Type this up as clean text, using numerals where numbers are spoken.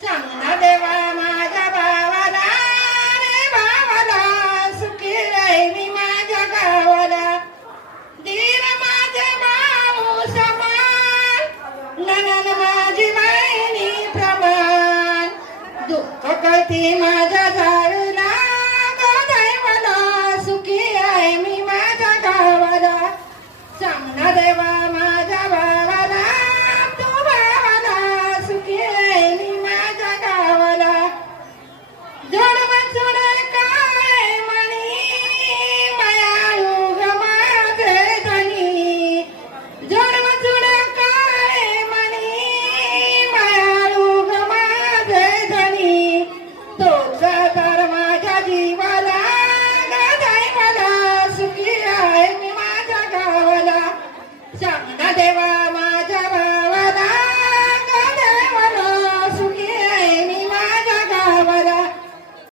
सांग ना देवा माझ्या भावाला रे भावाला सुखी राहिली माझ्या गावाला दीर माझे भाऊ समान ननन माझी बहिणी प्रमाण दुःख कळती